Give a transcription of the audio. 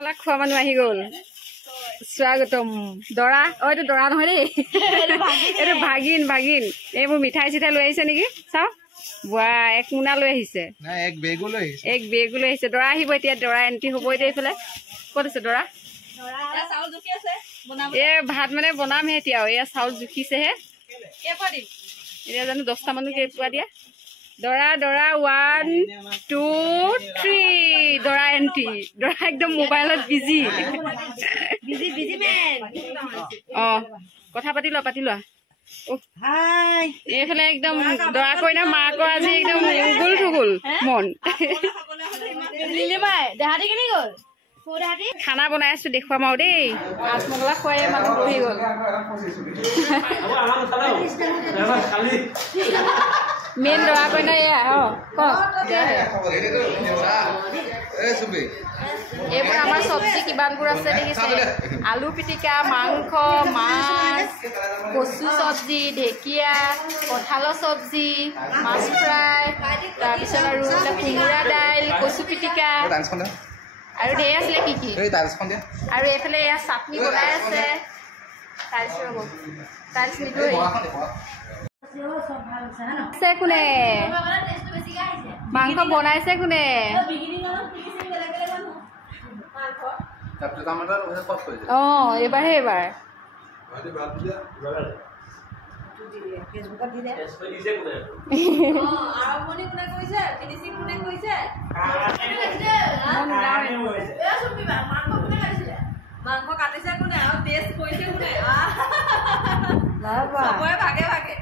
খোৱা মানুহ আহি গ'ল স্বাগতম দৰা এইটো দৰা নহয় দেই এইটো ভাগিন ভাগিন এইবোৰ মিঠাই চিঠাই লৈ আহিছে নেকি চাওঁ বোৱা এক মোনা লৈ আহিছে এক বেগো লৈ আহিছে দৰা আহিব এতিয়া দৰা এণ্ট্ৰি হ'ব এতিয়া এইফালে ক'ত আছে দৰা এই ভাত মানে বনামহে এতিয়া এয়া চাউল জুখিছেহে এতিয়া জানো 10টা মানুহ কেইপুৱা দিয়া দৰা দৰা 1 2 3 দৰা এণ্ট্ৰি দৰা একদম মোবাইলত বিজি কথা পাতি লোৱা এইফালে একদম দৰা কইনা মাকৰ আজি একদম উগুল থুগুল মন খানা বনাই আছো দেখুৱাম আৰু দেই আঠমঙলা খুৱাই মানুহ বহি গ'ল মেইন দৰা কইনা এয়া এইবোৰ আমাৰ চব্জি কিমানবোৰ আছে দেখিছে আলু পিটিকা মাংস মাছ কচু চব্জি ঢেকীয়া কঁঠালৰ চব্জি মাছ ফ্ৰাই তাৰপিছত আৰু কোমোৰা দাইল কচু পিটিকা আৰু ঢেৰ আছিলে কি কি আৰু এইফালে এয়া চাটনি বনাই আছে টাইলছ নিদো কোনে মাংস বনাইছে কোনে এইবাৰহে এইবাৰ মাংস কাটিছে কোনে আৰু টেষ্ট কৰিছে কোনে ভাগে ভাগে